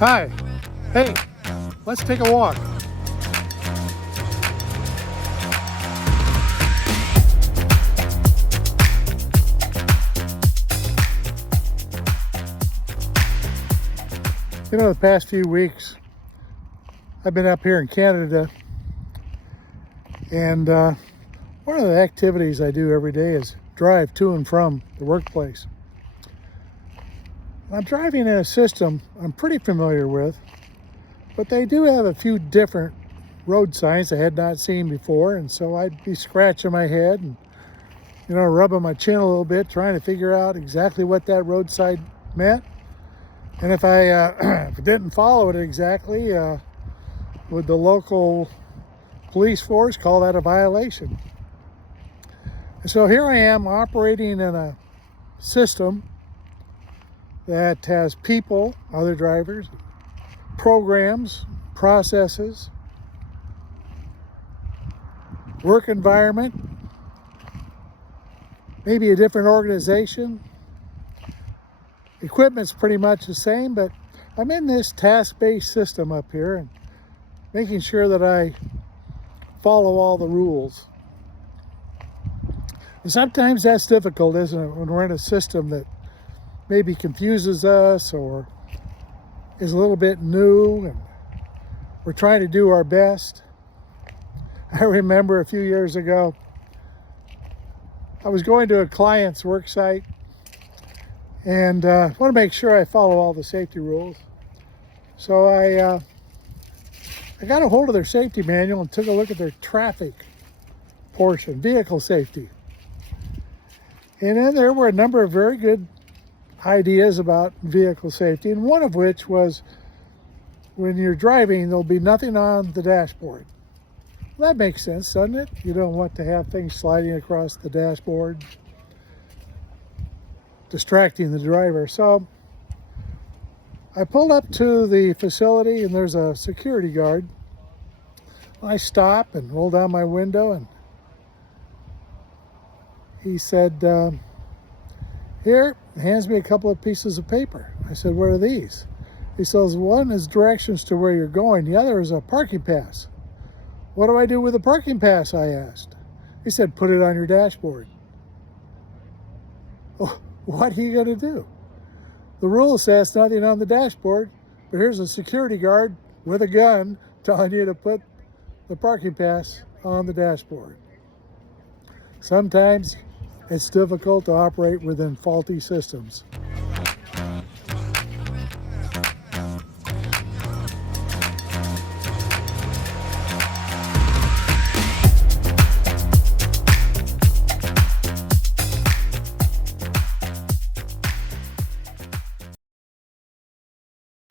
Hi. Hey, let's take a walk. You know, the past few weeks, I've been up here in Canada, and one of the activities I do every day is drive to and from the workplace. I'm driving in a system I'm pretty familiar with, but they do have a few different road signs I had not seen before, and so I'd be scratching my head and rubbing my chin a little bit, trying to figure out exactly what that road sign meant. And if I if I didn't follow it exactly, would the local police force call that a violation? And so here I am operating in a system that has people, other drivers, programs, processes, work environment, maybe a different organization. Equipment's pretty much the same, but I'm in this task-based system up here and making sure that I follow all the rules. And sometimes that's difficult, isn't it, when we're in a system that maybe confuses us or is a little bit new and we're trying to do our best. I remember a few years ago, I was going to a client's work site and want to make sure I follow all the safety rules. So I got a hold of their safety manual and took a look at their traffic portion, vehicle safety. And then there were a number of very good ideas about vehicle safety, and one of which was when you're driving, there'll be nothing on the dashboard. Well, that makes sense, doesn't it? You don't want to have things sliding across the dashboard, distracting the driver. So I pulled up to the facility and there's a security guard. I stop and roll down my window and he said, here, hands me a couple of pieces of paper. I said, what are these? He says, one is directions to where you're going. The other is a parking pass. What do I do with a parking pass? I asked. He said, put it on your dashboard. Oh, what are you going to do? The rule says nothing on the dashboard, but here's a security guard with a gun telling you to put the parking pass on the dashboard. Sometimes it's difficult to operate within faulty systems.